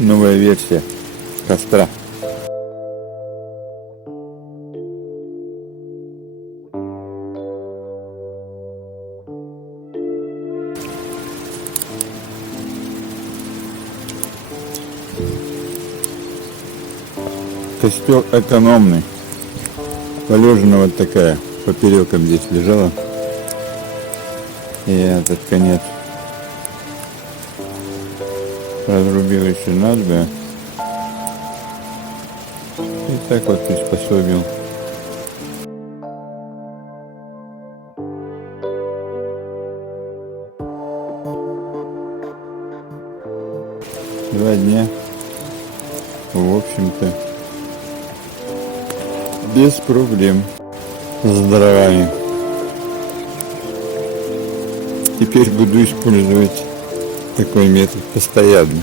Новая версия костра. Костер экономный. Полежина вот такая попереком здесь лежала. И этот конец разрубил еще надвое. И так вот приспособил. Два дня, в общем-то, без проблем с дровами. Теперь буду использовать такой метод постоянно.